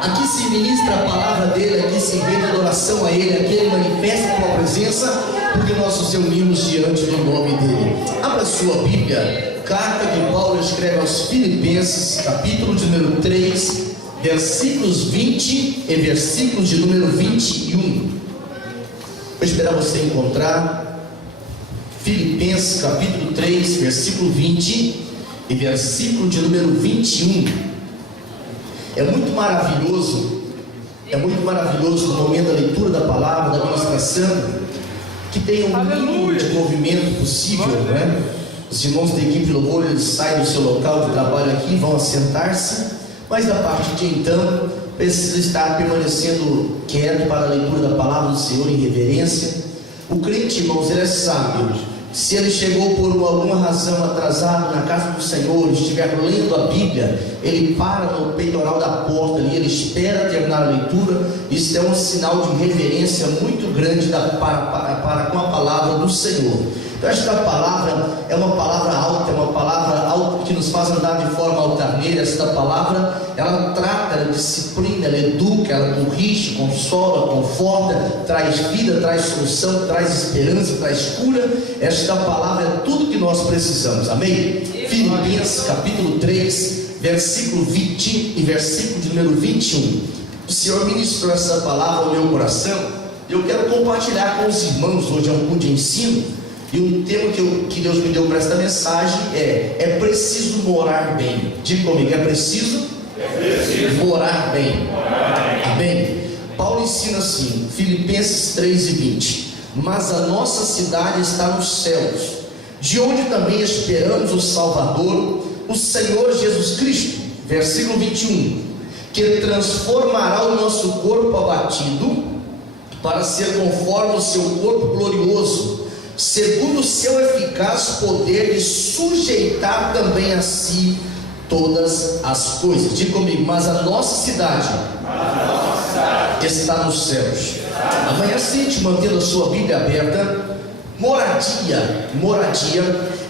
Aqui se ministra a palavra dele, aqui se rende adoração a ele, aqui ele manifesta a sua presença, porque nós nos reunimos diante do nome dele. Abra sua Bíblia, carta que Paulo escreve aos Filipenses, capítulo de número 3, versículos 20 e versículos de número 21. Vou esperar você encontrar. Filipenses, capítulo 3, versículo 20 e versículo de número 21. É muito maravilhoso no momento da leitura da palavra, da ministração, que tenha um mínimo de movimento possível, né? Os irmãos da equipe de louvor, eles saem do seu local de trabalho aqui, vão assentar-se, mas a partir de então, precisa estar permanecendo quieto para a leitura da palavra do Senhor em reverência. O crente, irmãos, ele é sábio. Se ele chegou por alguma razão atrasado na casa do Senhor, estiver lendo a Bíblia, ele para no peitoral da porta ali, ele espera terminar a leitura. Isso é um sinal de reverência muito grande para com a palavra do Senhor. Então esta palavra é uma palavra alta, é uma palavra alta que nos faz andar de forma altaneira. Esta palavra, ela trata, ela disciplina, ela educa, ela corrige, consola, conforta, traz vida, traz solução, traz esperança, traz cura. Esta palavra é tudo que nós precisamos, amém? Filipenses capítulo 3, versículo 20 e versículo de número 21. O Senhor ministrou essa palavra ao meu coração. Eu quero compartilhar com os irmãos hoje um pouco de ensino. E o tema que Deus me deu para esta mensagem é preciso morar bem. Diga comigo, é preciso morar bem. Amém? Paulo ensina assim, Filipenses 3 e 20: mas a nossa cidade está nos céus, de onde também esperamos o Salvador, o Senhor Jesus Cristo. Versículo 21: que transformará o nosso corpo abatido para ser conforme o seu corpo glorioso, segundo o seu eficaz poder de sujeitar também a si todas as coisas. Diga comigo, mas a nossa cidade está nos céus. Amanhã cedo, mantendo a sua Bíblia aberta, moradia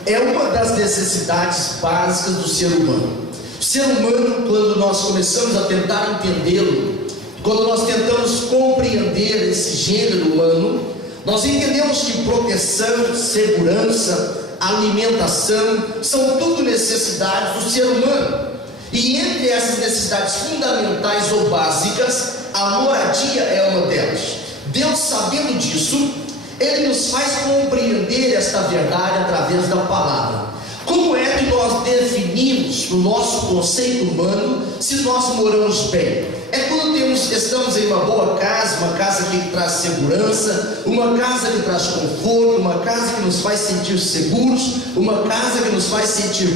é uma das necessidades básicas do ser humano. O ser humano, quando nós começamos a tentar entendê-lo, quando nós tentamos compreender esse gênero humano, nós entendemos que proteção, segurança, alimentação são tudo necessidades do ser humano. E entre essas necessidades fundamentais ou básicas, a moradia é uma delas. Deus, sabendo disso, Ele nos faz compreender esta verdade através da palavra. Como é que nós definimos no nosso conceito humano se nós moramos bem? É quando estamos em uma boa casa, uma casa que traz segurança, uma casa que traz conforto, uma casa que nos faz sentir seguros, uma casa que nos faz sentir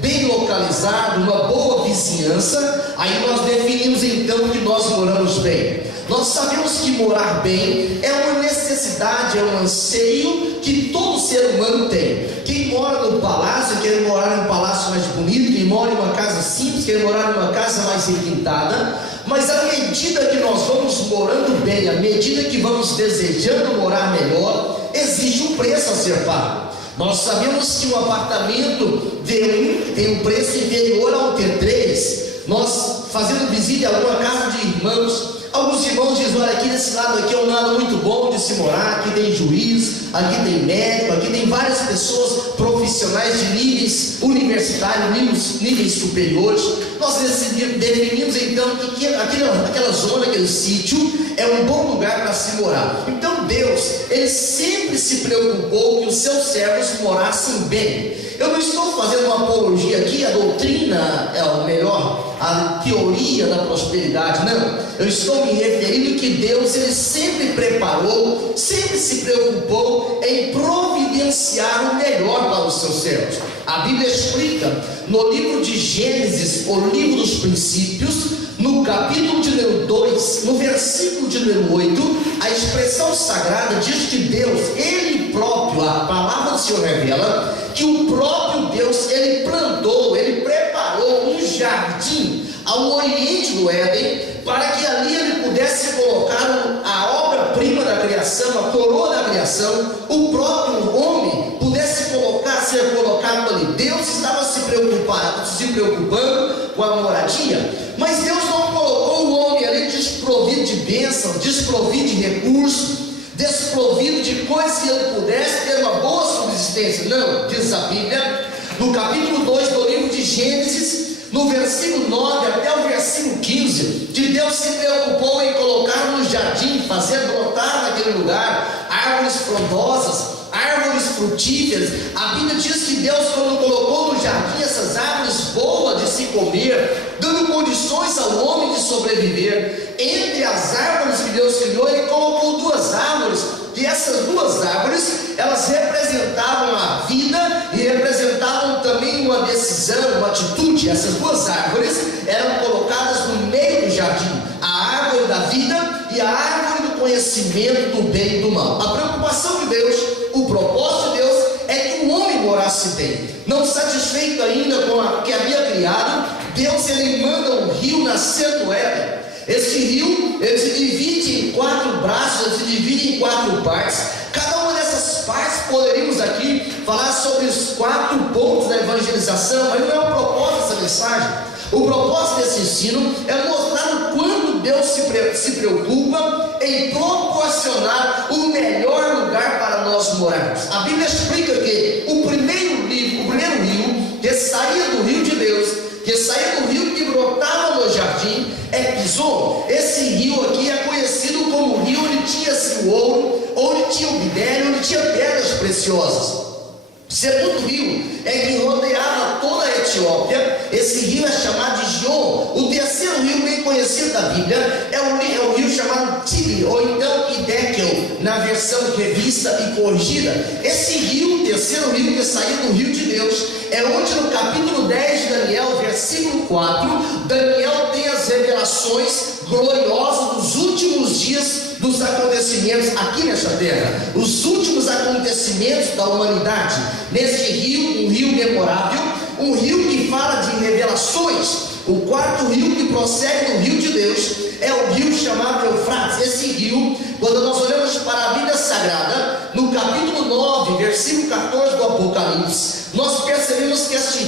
bem localizado, uma boa vizinhança. Aí nós definimos então que nós moramos bem. Nós sabemos que morar bem é uma necessidade, é um anseio que todo ser humano tem. Quem mora no palácio quer morar em um palácio mais bonito, quem mora em uma casa simples quer morar em uma casa mais requintada. Mas à medida que nós vamos morando bem, à medida que vamos desejando morar melhor, existe um preço a ser pago. Nós sabemos que um apartamento D1 tem um preço inferior a um T3. Nós, fazendo visita a alguma casa de irmãos, alguns irmãos dizem, olha, aqui desse lado aqui é um lado muito bom de se morar, aqui tem juiz, aqui tem médico, aqui tem várias pessoas profissionais de níveis universitários, níveis superiores. Nós definimos então que aquela zona, aquele sítio é um bom lugar para se morar. Então Deus, Ele sempre se preocupou que os seus servos morassem bem. Eu não estou fazendo uma apologia aqui, a doutrina, ou melhor, a teoria da prosperidade, não. Eu estou me referindo que Deus, Ele sempre preparou, sempre se preocupou em providenciar o melhor para os seus servos. A Bíblia explica no livro de Gênesis, o livro dos princípios, no capítulo de número 2, no versículo de número 8, a expressão sagrada diz que Deus, Ele próprio, a palavra do Senhor revela que o próprio Deus, Ele plantou, Ele preparou um jardim ao oriente do Éden, para que ali Ele pudesse colocar a obra-prima da criação, a coroa da criação, o próprio homem, bênção, desprovido de recursos, desprovido de coisas que ele pudesse ter uma boa subsistência. Não, diz a Bíblia, no capítulo 2 do livro de Gênesis, no versículo 9 até o versículo 15, de Deus se preocupou em colocar no jardim, fazer brotar naquele lugar árvores frondosas, árvores frutíferas. A Bíblia diz que Deus, quando colocou no jardim essas árvores boas de se comer, dando condições ao homem de sobreviver, entre as árvores que Deus criou, Ele colocou duas árvores, e essas duas árvores, elas representavam a vida e representavam também uma decisão, uma atitude. Essas duas árvores eram colocadas no meio do jardim, a árvore da vida e a árvore do conhecimento do bem e do mal. A preocupação de Deus, o propósito de Deus é que o homem morasse bem. Não satisfeito ainda com o que havia criado, Deus ele manda um rio nascer no Éden. Este rio ele se divide em 4 braços, ele se divide em 4 partes. Cada uma dessas partes poderíamos aqui falar sobre os 4 pontos da evangelização, mas não é o propósito dessa mensagem. O propósito desse ensino é mostrar o quanto Deus se preocupa em proporcionar o melhor lugar para nós morarmos. A Bíblia explica que o primeiro rio que saía do rio de Deus, que saía do rio que brotava no jardim, é Pison. Esse rio aqui é conhecido como o rio onde tinha-se o ouro, onde tinha o bidélio, onde tinha pedras preciosas. O segundo rio é que rodeava toda a Etiópia. Esse rio é chamado de Gion. O terceiro rio bem conhecido da Bíblia é o rio chamado Tigre, ou então Idekel, na versão revista e corrigida. Esse rio, o terceiro rio que saiu do rio de Deus, é onde no capítulo 10 de Daniel, versículo 4, Daniel tem as revelações gloriosas dos últimos dias dos acontecimentos aqui nesta terra, os últimos acontecimentos da humanidade. Neste rio, um rio memorável, um rio que fala de revelações. O quarto rio que prossegue do rio de Deus é o rio chamado Eufrates. Esse rio, quando nós olhamos para a Bíblia Sagrada, no capítulo 9, versículo 14 do Apocalipse, nós percebemos que este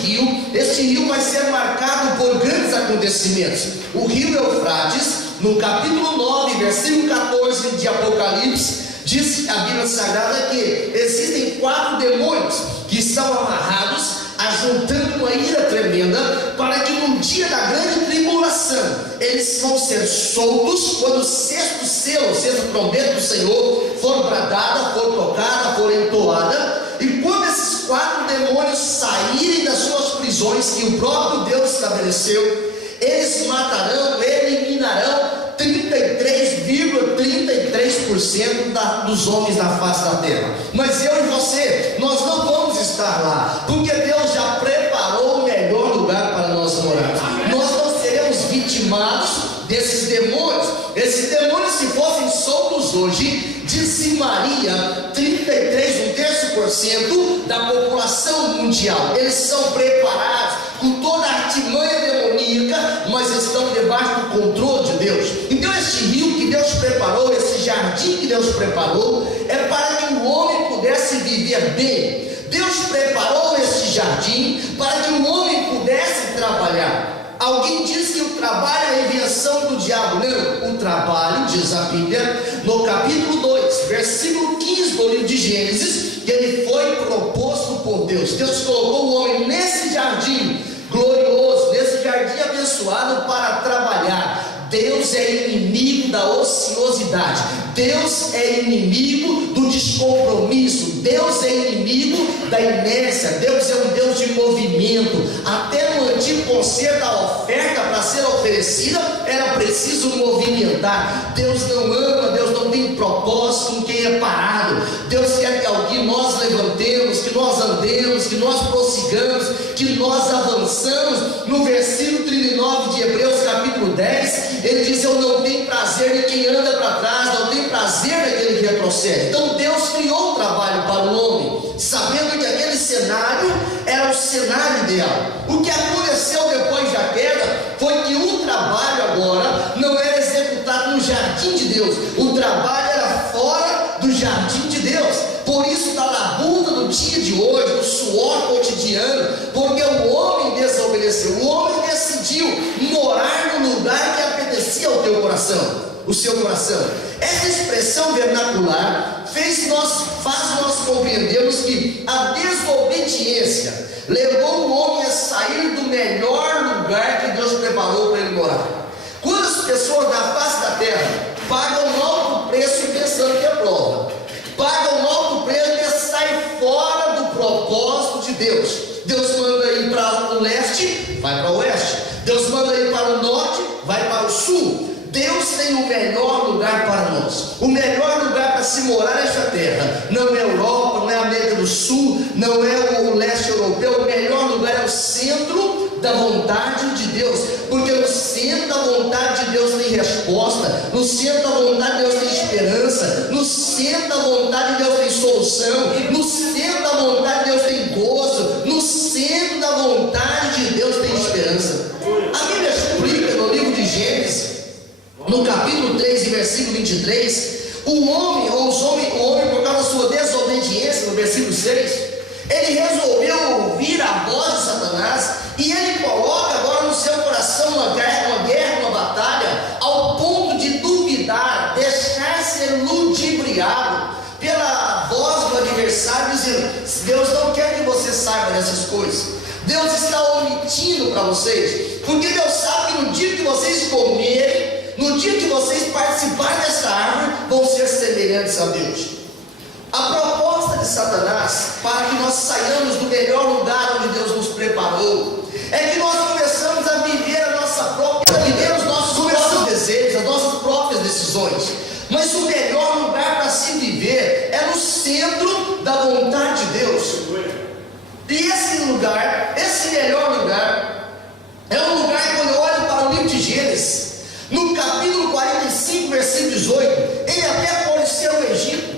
rio vai ser marcado por grandes acontecimentos. O rio Eufrates, no capítulo 9, versículo 14 de Apocalipse, diz a Bíblia Sagrada que existem 4 demônios que estão amarrados, ajuntando uma ira tremenda, para que no dia da grande tribulação eles vão ser soltos quando o sexto selo, ou seja, a trombeta do Senhor for bradada, for tocada, for entoada. E quando esses 4 demônios saírem das suas prisões que o próprio Deus estabeleceu, eles matarão, eliminarão 33,33% dos homens da face da terra. Mas eu e você, nós não vamos estar lá, porque Deus já preparou o melhor lugar para nós morarmos. Nós não seremos vitimados desses demônios. Esses demônios, se fossem soltos hoje, dizimaria 33% da população mundial. Eles são preparados com toda a artimanha demoníaca, mas estão debaixo do controle de Deus. Então este rio que Deus preparou, esse jardim que Deus preparou, é para que o homem pudesse viver bem. Deus preparou este jardim para que o homem pudesse trabalhar. Alguém diz que o trabalho é a invenção do diabo. Não, o trabalho, diz a Bíblia, no capítulo 2, versículo 15 do livro de Gênesis, que ele foi proposto por Deus. Deus colocou o homem nesse jardim glorioso, nesse jardim abençoado para trabalhar. Deus é inimigo da ociosidade. Deus é inimigo do descompromisso. Deus é inimigo da inércia. Deus é um Deus de movimento. Até no antigo concerto, a oferta para ser oferecida era preciso movimentar. Deus não ama, Deus não tem propósito com quem é parado. Deus quer que nós levantemos, que nós andemos, que nós prossigamos, que nós avançamos. No versículo 39 de Hebreus capítulo 10, ele diz: eu não tenho prazer em quem anda para trás, não tenho prazer naquele que retrocede. Então Deus criou o trabalho para o homem, sabendo que aquele cenário era o cenário ideal. O que aconteceu depois da queda foi que o trabalho agora não era executado no jardim de Deus, o trabalho era fora do jardim de Deus. Por isso da labuta do dia de hoje, do suor cotidiano, porque o homem desobedeceu, o homem decidiu morar no lugar que apetecia ao teu coração. o seu coração. Essa expressão vernacular faz nós compreendermos que a desobediência levou o homem a sair do melhor lugar que Deus preparou para ele morar. Quantas pessoas da face da terra pagam um alto preço pensando que é prova, pagam um alto preço e saem fora do propósito de Deus? Deus manda ir para o leste, vai para o oeste. Deus manda ir para o norte, vai para o sul. Deus tem o melhor lugar para nós. O melhor lugar para se morar nesta terra não é a Europa, não é a América do Sul, não é o leste europeu. O melhor lugar é o centro da vontade de Deus, porque no centro da vontade de Deus tem resposta, no centro da vontade de Deus tem esperança, no centro da vontade de Deus tem solução, no centro da vontade de Deus tem gozo, no centro da vontade de Deus tem esperança. A Bíblia explica no livro de Gênesis, no capítulo 3 e versículo 23, o homem por causa da sua desobediência, no versículo 6, ele resolveu ouvir a voz de Satanás, e ele coloca agora no seu coração uma guerra, uma batalha, ao ponto de duvidar, deixar ser ludibriado pela voz do adversário, dizendo: Deus não quer que você saiba dessas coisas, Deus está omitindo para vocês, porque Deus sabe que no dia que vocês comerem, no dia que vocês participarem dessa árvore, vão ser semelhantes a Deus. A proposta de Satanás, para que nós saiamos do melhor lugar onde Deus nos preparou, é que nós começamos a viver a nossa própria, os nossos próprios desejos, as nossas próprias decisões. Mas o melhor lugar para se viver é no centro da vontade de Deus. E esse melhor lugar, é um lugar que, quando eu olho para o livro de Gênesis, no capítulo 45, versículo 18, ele até pode ser o Egito,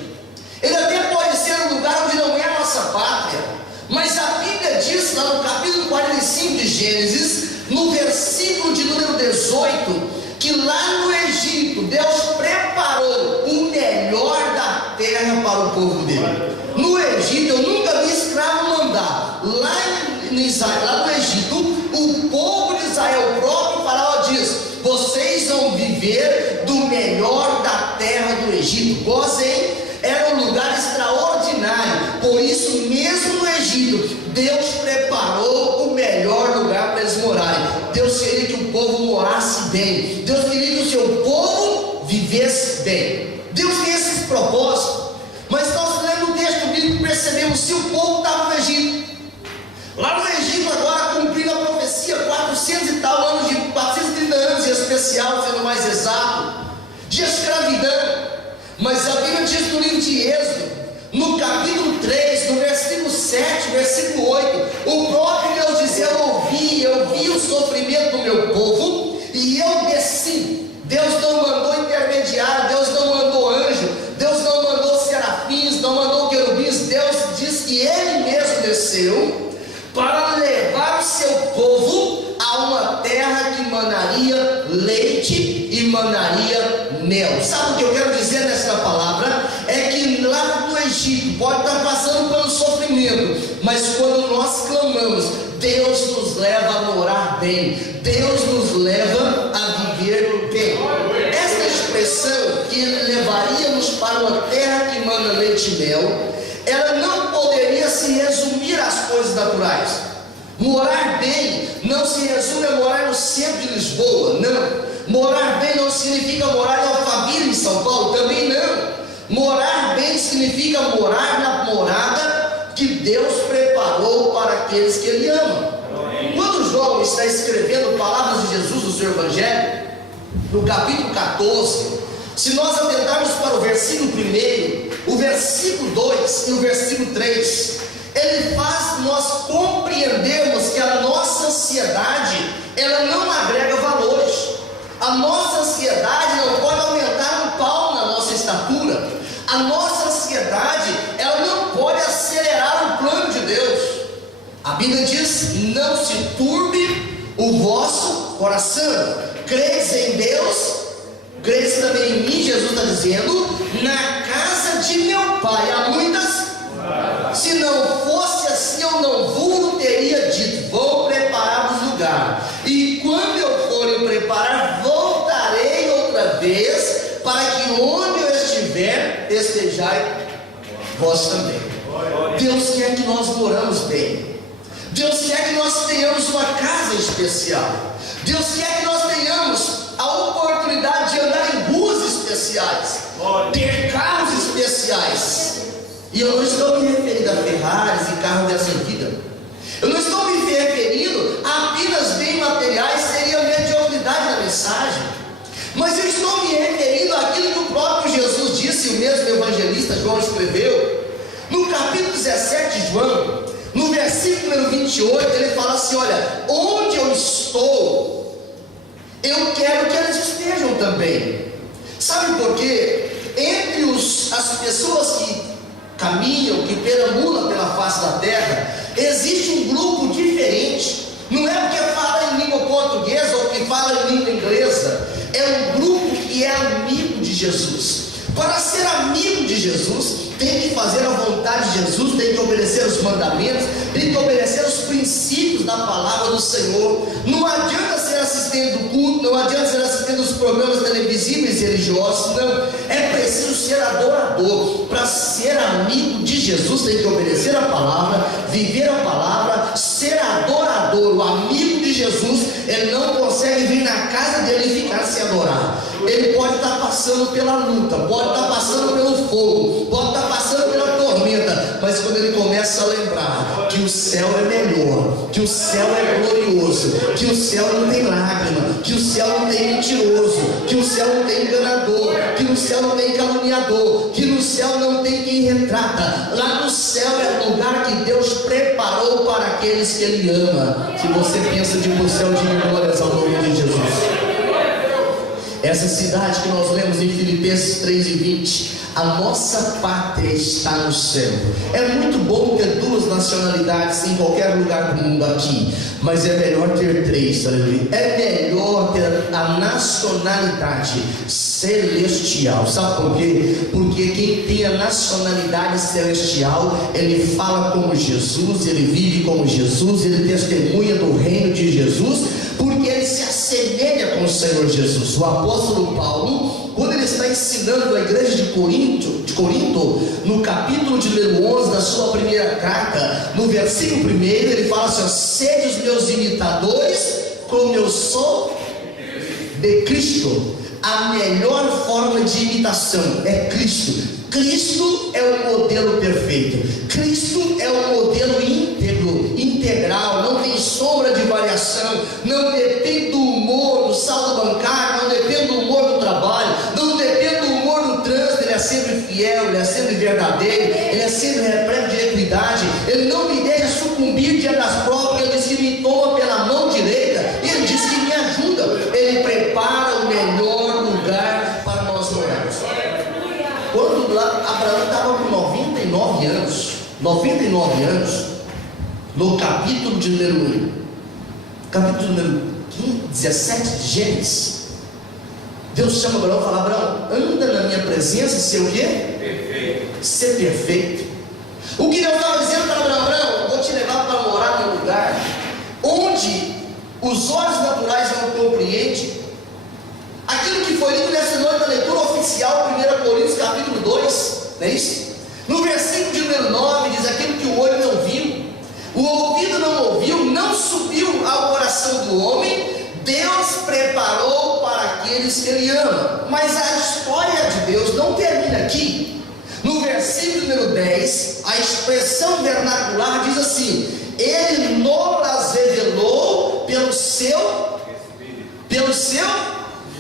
ele até pode ser um lugar onde não é a nossa pátria, mas a Bíblia diz lá no capítulo 45 de Gênesis, no versículo de número 18, que lá no Egito Deus preparou o melhor da terra para o povo dele. No Egito, eu nunca vi escravo mandar. Lá no Egito, o povo de Israel, o próprio faraó diz: vocês vão viver do melhor da terra do Egito. Gozem. Era um lugar extraordinário. Por isso, mesmo no Egito, Deus preparou o melhor lugar para eles morarem. Deus queria que o povo morasse bem. Deus queria que o seu povo vivesse bem. Deus tem esses propósitos. Mas nós lendo o texto bíblico percebemos se o povo estava no Egito. Lá no Egito, agora cumprindo a profecia, 430 anos em especial, sendo mais exato, de escravidão. Mas a Bíblia diz no livro de Êxodo, no capítulo 3, no versículo 7, versículo 8, o próprio Deus diz: eu vi o sofrimento do meu povo, e eu desci. Deus não mandou intermediário, Deus não mandou anjo, Deus não mandou serafins, não mandou querubins. Deus diz que Ele mesmo desceu para levar o seu povo a uma terra que manaria leite e manaria mel. Sabe o que eu quero dizer nessa palavra? É que lá no Egito pode estar passando pelo sofrimento, mas quando nós clamamos, Deus nos leva a morar bem, Deus nos leva a viver bem. Esta expressão, que levaríamos para uma terra que mana leite e mel, ela não poderia se resumir às coisas naturais. Morar bem não se resume a morar no centro de Lisboa, não. Morar bem não significa morar em Alphaville, em São Paulo, também não. Morar bem significa morar na morada que Deus preparou para aqueles que Ele ama. Quando João está escrevendo palavras de Jesus no seu Evangelho, no capítulo 14, se nós atentarmos para o versículo 1, o versículo 2 e o versículo 3, ele faz nós compreendermos que a nossa ansiedade, ela não agrega valores. A nossa ansiedade não pode aumentar um palmo na nossa estatura. A nossa ansiedade, ela não pode acelerar o plano de Deus. A Bíblia diz: não se turbe o vosso coração. Credes em Deus, credes também em mim. Jesus está dizendo: na casa de meu Pai há muitas. Se não fosse assim, eu não vos teria dito: vou preparar-vos lugar, e quando eu for preparar, voltarei outra vez desejai vós também. Deus quer que nós moramos bem. Deus quer que nós tenhamos uma casa especial. Deus quer que nós tenhamos a oportunidade de andar em ruas especiais, ter carros especiais. E eu não estou me referindo a Ferraris e carros dessa vida. Eu não estou me referindo a apenas bens materiais, seria a mediocridade da mensagem. Mas eu estou me referindo àquilo que o próprio Jesus disse, o mesmo evangelista João escreveu. No capítulo 17 de João, no versículo número 28, ele fala assim: olha, onde eu estou, eu quero que eles estejam também. Sabe por quê? Entre as pessoas que caminham, que perambulam pela face da terra, existe um grupo diferente. Não é porque fala em língua portuguesa ou que fala em língua inglesa. É um grupo que é amigo de Jesus. Para ser amigo de Jesus, tem que fazer a vontade de Jesus, tem que obedecer os mandamentos, tem que obedecer os princípios da palavra do Senhor. Não adianta ser assistente do culto, não adianta ser assistente dos programas televisivos e religiosos, não. É preciso ser adorador. Para ser amigo de Jesus, tem que obedecer a palavra, viver a palavra, ser adorador. O amigo de Jesus, ele não consegue vir na casa dele e ficar sem adorar. Ele pode estar passando pela luta, pode estar passando pelo fogo, pode estar passando pela tormenta, mas quando ele começa a lembrar que o céu é melhor, que o céu é glorioso, que o céu não tem lágrima, que o céu não tem mentiroso, que o céu não tem enganador, que no céu não tem caluniador, que no céu não tem quem retrata. Lá no céu é o lugar que Deus preparou para aqueles que Ele ama. Se você pensa de ir para o céu, de glórias ao nome de Jesus. Essa cidade que nós lemos em Filipenses 3:20, a nossa pátria está no céu. É muito bom ter duas nacionalidades em qualquer lugar do mundo aqui, mas é melhor ter três, aleluia. É melhor ter a nacionalidade celestial. Sabe por quê? Porque quem tem a nacionalidade celestial, ele fala como Jesus, ele vive como Jesus, ele testemunha do reino de Jesus, porque ele se assemelha com o Senhor Jesus. O apóstolo Paulo, quando ele está ensinando a igreja de Corinto, no capítulo de número 11 da sua primeira carta, no versículo 1, ele fala assim: sede os meus imitadores, como eu sou de Cristo. A melhor forma de imitação é Cristo. Cristo é o modelo perfeito. Cristo é o modelo íntegro, integral, não tem sombra de variação, não depende do humor, do saldo bancário, não depende do humor do trabalho, não depende do humor do trânsito. Ele é sempre fiel, ele é sempre verdadeiro, ele é sempre repleto de equidade. Ele não me deixa sucumbir diante das provas. Ele diz que me toma pela mão direita, ele diz que me ajuda. Ele prepara o melhor lugar para nós morarmos. Quando Abraão estava com 99 anos, no capítulo de número 17 de Gênesis, Deus chama Abraão e fala: Abraão, anda na minha presença e ser o quê? Perfeito. Ser perfeito. O que Deus estava dizendo para Abraão: Abraão, vou te levar para morar num lugar onde os olhos naturais não compreendem aquilo que foi lido nessa noite da leitura oficial, 1 Coríntios capítulo 2, não é isso? No versículo de número 9 diz: aquilo que o olho não viu, o ouvido não ouviu, não subiu ao coração do homem, Deus preparou para aqueles que Ele ama. Mas a história de Deus não termina aqui. No versículo número 10, a expressão vernacular diz assim: Ele nos revelou pelo seu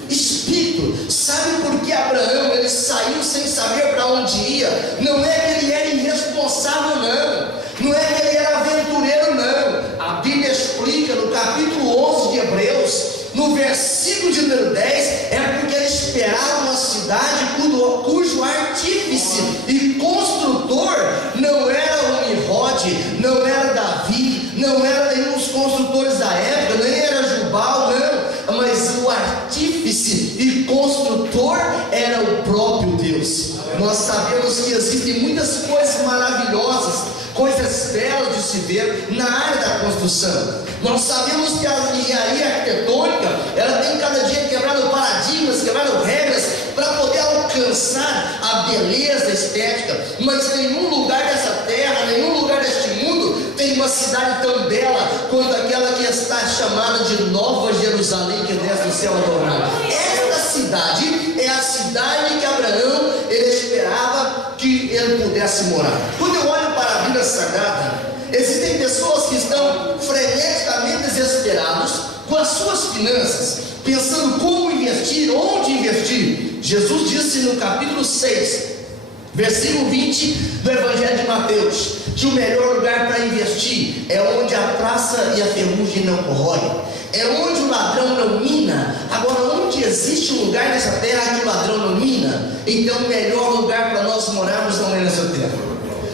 Espírito. Sabe por que Abraão ele saiu sem saber para onde ia? Não é que ele era irresponsável, não é que ele era aventureiro, não. A Bíblia explica no capítulo 11 de Hebreus, no versículo de número 10, é porque ele esperava uma cidade cujo artífice e construtor não era o Nimrod, não era Davi, não era nenhum dos construtores da época, nem era Jubal, não, mas o artífice e construtor era o próprio Deus. Nós sabemos que existem muitas coisas maravilhosas, coisas belas de se ver na área da construção. Nós sabemos que a engenharia arquitetônica, ela tem cada dia quebrado paradigmas, quebrado regras, para poder alcançar a beleza estética, mas nenhum lugar dessa terra, nenhum lugar deste mundo tem uma cidade tão bela quanto aquela que está chamada de Nova Jerusalém, que desce do céu adorado. Esta cidade é a cidade que Abraão ele esperava que ele pudesse morar. Quando eu olho para a Bíblia Sagrada, existem pessoas que estão freneticamente desesperados com as suas finanças, pensando como investir, onde investir. Jesus disse no capítulo 6, versículo 20 do Evangelho de Mateus, que o melhor lugar para investir é onde a traça e a ferrugem não corroem, é onde o ladrão não mina. Agora, onde existe um lugar nessa terra que o ladrão não mina, então o melhor lugar para nós morarmos não é nessa terra.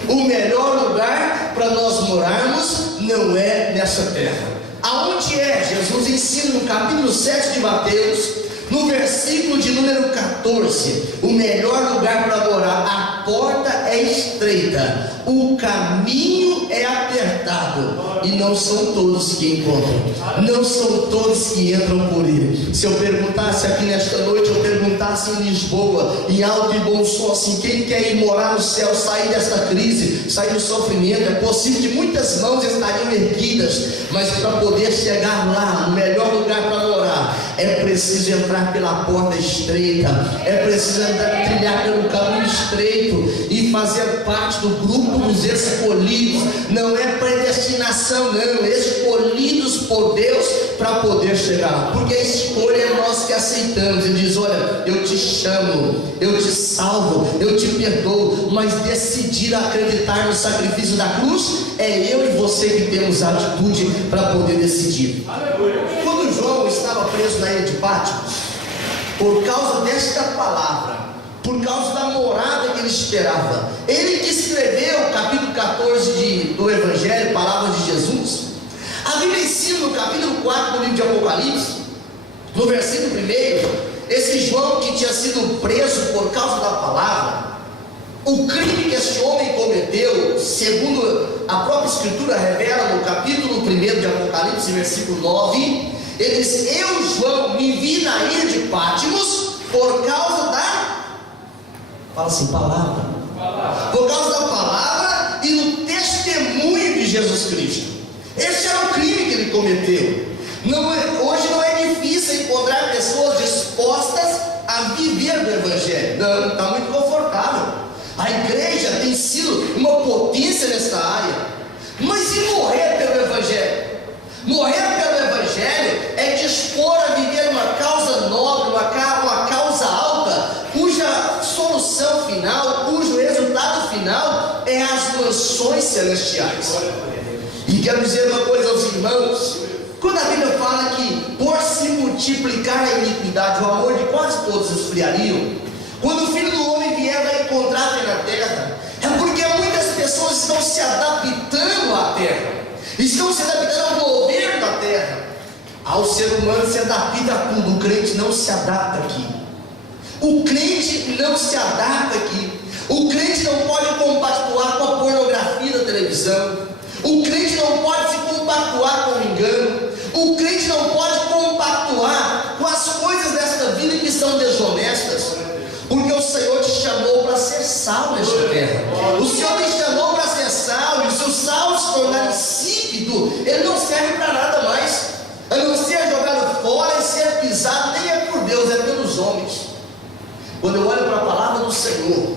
O melhor lugar para nós morarmos não é nessa terra. Aonde é? Jesus ensina no capítulo 7 de Mateus, no versículo de número 14, o melhor lugar para morar. A porta é estreita, o caminho é apertado, e não são todos que encontram, não são todos que entram por ele. Se eu perguntasse aqui nesta noite, eu perguntasse em Lisboa, em alto e bom som, assim, quem quer ir morar no céu, sair desta crise, sair do sofrimento, é possível que muitas mãos estariam erguidas, mas para poder chegar lá, no melhor lugar para morar, é preciso entrar pela porta estreita, é preciso trilhar pelo caminho estreito e fazer parte do grupo dos escolhidos. Não é predestinação, não, escolhidos por Deus para poder chegar, porque a escolha é nós que aceitamos. Ele diz: olha, eu te chamo, eu te salvo, eu te perdoo, mas decidir acreditar no sacrifício da cruz é eu e você que temos a atitude para poder decidir. Quando João estava preso na ilha de Patmos, por causa desta palavra, por causa da morada que ele esperava, ele que escreveu o capítulo 14 do Evangelho, Palavras de Jesus. A Bíblia ensina no capítulo 4 do livro de Apocalipse, no versículo 1, esse João que tinha sido preso por causa da palavra, o crime que esse homem cometeu, segundo a própria Escritura revela no capítulo 1 de Apocalipse, versículo 9, ele diz: eu, João, me vi na ilha de Patmos por causa da... Fala assim, palavra. Por causa da palavra e do testemunho de Jesus Cristo. Esse era o crime que ele cometeu. Hoje não é difícil encontrar pessoas dispostas a viver do Evangelho. Não, está muito confortável. A igreja tem sido uma potência nesta área. Mas e morrer pelo Evangelho? Morrer pelo Evangelho é dispor a viver uma causa nobre, uma causa alta, cuja solução final, cujo resultado final é as mansões celestiais. E quero dizer uma coisa aos irmãos: quando a Bíblia fala que por se multiplicar a iniquidade, o amor de quase todos esfriariam, quando o Filho do Homem vier, vai encontrar na terra, é porque muitas pessoas estão se adaptando à terra, estão se adaptando ao governo da terra. Ao ser humano se adapta a tudo, o crente não se adapta aqui. O crente não se adapta aqui. O crente não pode compactuar com a pornografia da televisão. O crente não pode se compactuar com o engano. O crente não pode compactuar com as coisas desta vida que são desonestas, porque o Senhor te chamou para ser sal nesta terra. O Senhor te chamou para ser sal, e se o sal se tornar insípido, ele não serve para nada mais, a não ser jogado fora e ser pisado. Nem é por Deus, é pelos homens. Quando eu olho para a palavra do Senhor,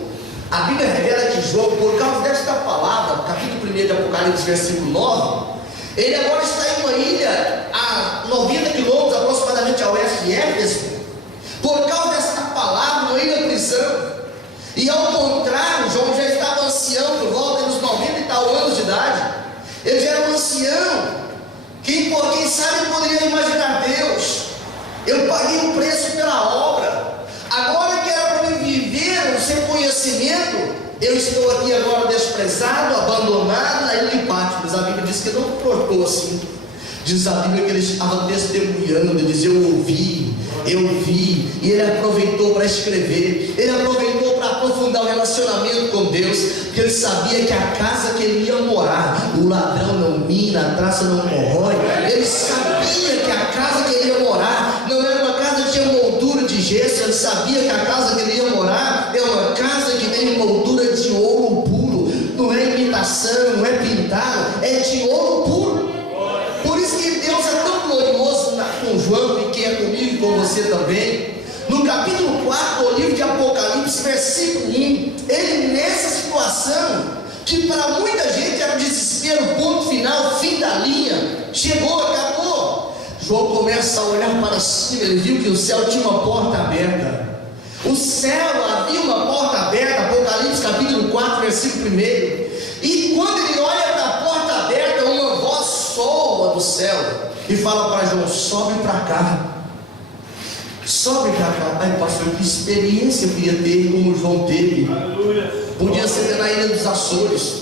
a Bíblia revela que João, por causa desta palavra, capítulo 1 de Apocalipse, versículo 9, ele agora está em uma ilha a 90 quilômetros aproximadamente a oeste de Éfeso, por causa desta palavra, uma ilha prisão. E ao contrário, João já estava ancião, por volta dos 90 e tal anos de idade. Ele já era um ancião. Quem sabe poderia imaginar Deus: eu paguei o preço pela obra, agora que era para mim viver o seu conhecimento, eu estou aqui agora desprezado, abandonado na ilha de Patmos. A Bíblia diz que não portou assim. Diz a Bíblia que ele estava testemunhando, ele diz: eu ouvi, e ele aproveitou para escrever, ele aproveitou para aprofundar o relacionamento com Deus, porque ele sabia que a casa que ele ia morar, o ladrão não mina, a traça não corrói. Ele sabia que a casa que ele ia morar não era uma casa que tinha moldura de gesso. Ele sabia que a casa que ele ia morar capítulo 4 do livro de Apocalipse, versículo 1, ele nessa situação, que para muita gente era um desespero, ponto final, fim da linha, chegou, acabou. João começa a olhar para cima, ele viu que o céu tinha uma porta aberta. O céu havia uma porta aberta, Apocalipse capítulo 4, versículo 1. E quando ele olha para a porta aberta, uma voz soa do céu e fala para João: sobe para cá. Sobe para cá. Ai, pastor, que experiência eu queria ter como João teve. Aleluia. Podia ser na Ilha dos Açores,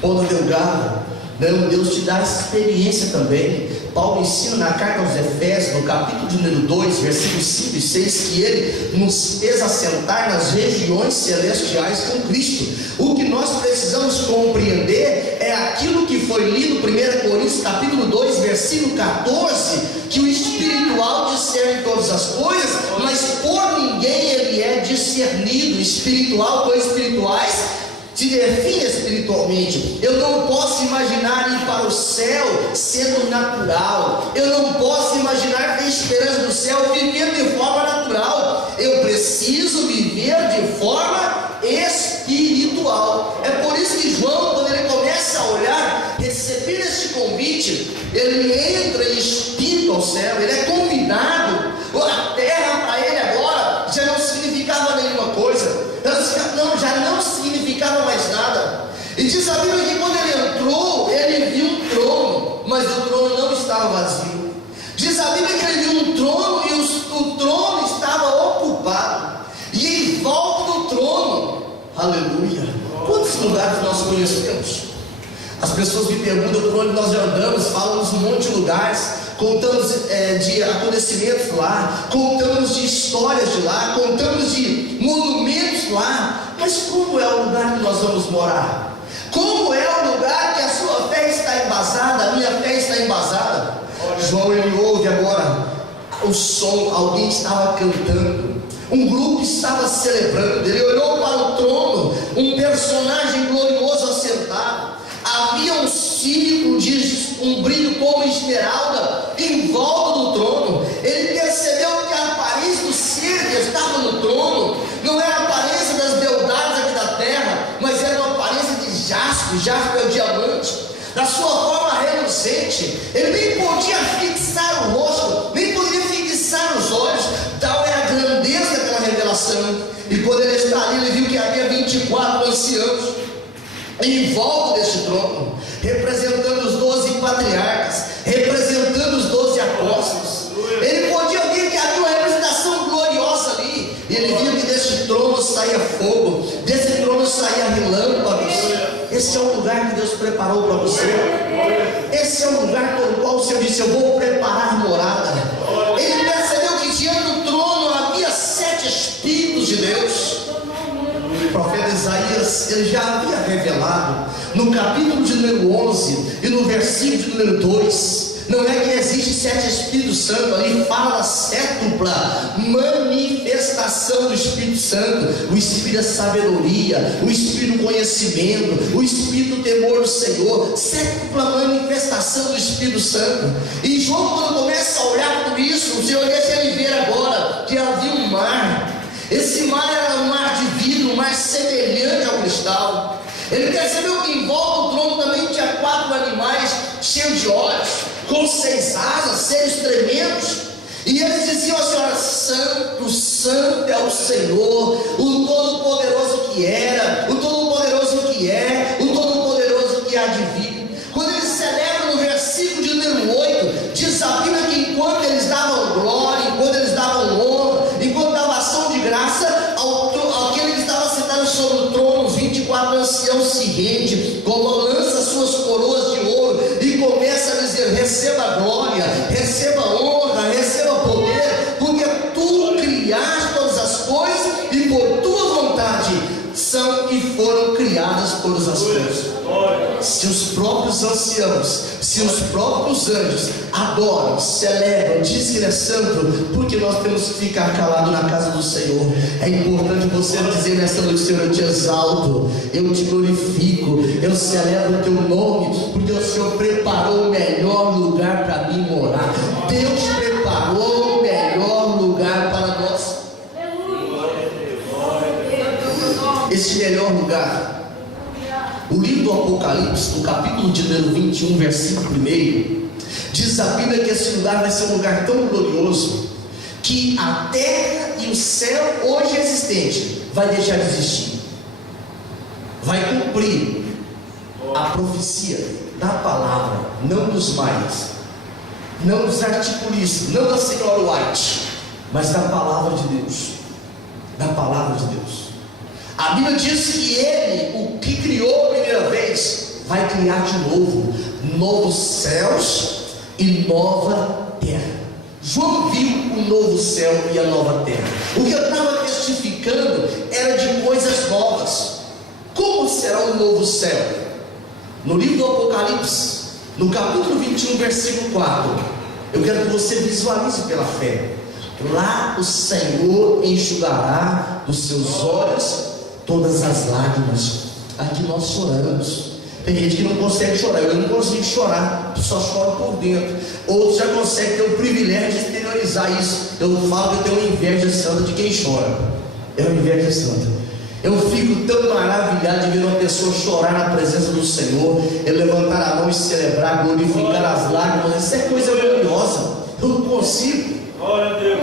Ponta Delgada. Não, Deus te dá essa experiência também. Paulo ensina na carta aos Efésios, no capítulo de número 2, versículos 5 e 6, que ele nos fez assentar nas regiões celestiais com Cristo. O que nós precisamos compreender é aquilo que foi lido, 1 Coríntios capítulo 2, versículo 14, que o espiritual discerne todas as coisas, mas por ninguém ele é discernido. Espiritual com espirituais se define espiritualmente. Eu não posso imaginar ir para o céu sendo natural. Eu não posso imaginar ter esperança no céu vivendo de forma natural. Eu preciso viver de forma espiritual. É por isso que João, quando ele começa a olhar, receber este convite, ele entra em espírito ao céu, ele é convidado. A terra para ele agora já não significava nenhuma coisa. Já não significava mais nada. E diz a Bíblia que quando ele entrou, ele viu um trono, mas o trono não estava vazio. Diz a Bíblia que ele viu um trono e o trono estava ocupado. E em volta do trono, aleluia, quantos lugares nós conhecemos? As pessoas me perguntam por onde nós já andamos, falamos um monte de lugares, contamos de acontecimentos lá, contamos de histórias de lá, contamos de monumentos lá, mas como é o lugar que nós vamos morar? Como é o lugar que a sua fé está embasada, a minha fé está embasada? João, ele ouve agora o som, alguém estava cantando, um grupo estava celebrando, ele olhou para o trono, um personagem glorioso assentado. Havia um círculo de um brilho como esmeralda em volta do trono. Ele percebeu que a aparência do ser que estava no trono não era a aparência das beldades aqui da terra, mas era uma aparência de jaspe. Jaspe é o diamante, da sua forma reluzente. Ele nem podia fixar o rosto, nem podia fixar os olhos, tal é a grandeza daquela revelação. E quando ele está ali, ele viu que havia 24 anciãos em volta deste trono, representando os 12 patriarcas, representando os 12 apóstolos. Ele podia ver que havia uma representação gloriosa ali, e ele viu que deste trono saía fogo, desse trono saía relâmpagos. Esse é o lugar que Deus preparou para você. Esse é o lugar pelo qual o Senhor disse: eu vou preparar morada. Ele percebeu que diante do trono havia 7 Espíritos de Deus. O profeta Isaías, ele já havia revelado no capítulo de número 11 e no versículo de número 2, não é que existe 7 Espíritos Santos, ali fala da sétupla manifestação do Espírito Santo: o Espírito da sabedoria, o Espírito do conhecimento, o Espírito do temor do Senhor, sétupla manifestação do Espírito Santo. E João, quando começa a olhar por isso, o Senhor deixa ele ver agora que havia um mar. Esse mar era um mar de vidro, um mar semelhante ao cristal. Ele percebeu que em volta do trono também tinha 4 animais cheios de olhos, com 6 asas, seres tremendos. E eles diziam assim: olha, santo, santo é o Senhor, o Todo-Poderoso que era, o Todo-Poderoso que é, o Todo-Poderoso que há de vir. Quando eles celebram no versículo de número 8, diz a Bíblia que enquanto eles davam glória, enquanto eles davam honra, enquanto davam ação de graça àquele que estava sentado sobre o trono, os 24 anciãos se rendem, lança suas coroas de ouro e começa a dizer: receba glória, receba honra, receba poder, porque tu criaste todas as coisas e por tua vontade são e foram criadas todas as coisas. Se os próprios anciãos, se os próprios anjos adoram, celebram, dizem que ele é santo, porque nós temos que ficar calados na casa do Senhor? É importante você dizer nesta noite: Senhor, eu te exalto, eu te glorifico, eu celebro o teu nome, porque o Senhor preparou o melhor lugar para mim morar. Deus preparou o melhor lugar para nós. Apocalipse, no capítulo de número 21, versículo 1, diz a Bíblia que esse lugar vai ser um lugar tão glorioso que a terra e o céu hoje existente vai deixar de existir. Vai cumprir a profecia da palavra, não dos maias, não dos articulistas, não da senhora White, mas da palavra de Deus. Da palavra de Deus. A Bíblia diz que Ele, o que criou a primeira vez, vai criar de novo novos céus e nova terra. João viu o novo céu e a nova terra. O que eu estava testificando era de coisas novas. Como será o novo céu? No livro do Apocalipse, no capítulo 21, versículo 4, eu quero que você visualize pela fé. Lá o Senhor enxugará dos seus olhos todas as lágrimas. Aqui nós choramos. Tem gente que não consegue chorar. Eu não consigo chorar, só choro por dentro. Outros já conseguem ter o privilégio de exteriorizar isso. Eu falo que eu tenho inveja santa de quem chora. É uma inveja santa. Eu fico tão maravilhado de ver uma pessoa chorar na presença do Senhor, ele levantar a mão e celebrar, glorificar as lágrimas. Isso é coisa gloriosa. Eu não consigo.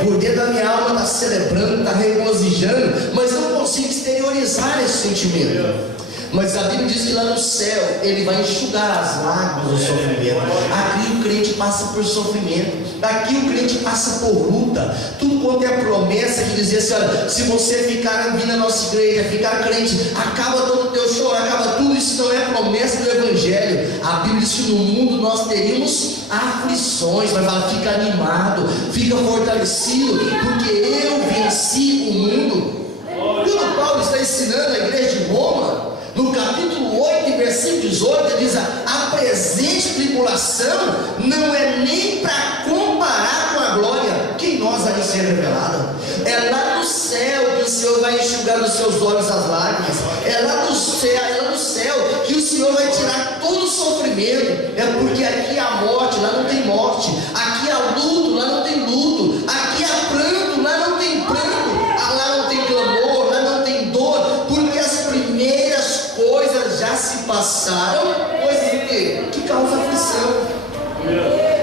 Por dentro da minha alma está celebrando, está regozijando, mas não consigo exteriorizar esse sentimento. Mas a Bíblia diz que lá no céu Ele vai enxugar as lágrimas do sofrimento. Aqui o crente passa por sofrimento, aqui o crente passa por luta. Tudo quanto é promessa de dizer assim: olha, se você ficar vindo na nossa igreja, ficar crente, acaba todo o teu choro, acaba tudo. Isso não é promessa do Evangelho. A Bíblia diz que no mundo nós teríamos aflições, mas fala: fica animado, fica fortalecido, porque eu venci o mundo. Quando Paulo está ensinando a igreja de Roma, no capítulo 8, versículo 18, ele diz: a presente tribulação não é nem para comparar com a glória que em nós vai ser revelada. É lá no céu que o Senhor vai enxugar dos seus olhos as lágrimas. É lá no céu que o Senhor vai tirar todo o sofrimento. É porque aqui há morte, lá não tem morte. Aqui há luto, lá não tem luto. Aqui há pranto, lá não tem pranto. Lá não tem clamor, lá não tem dor, porque as primeiras coisas já se passaram. Coisas que causam aflição.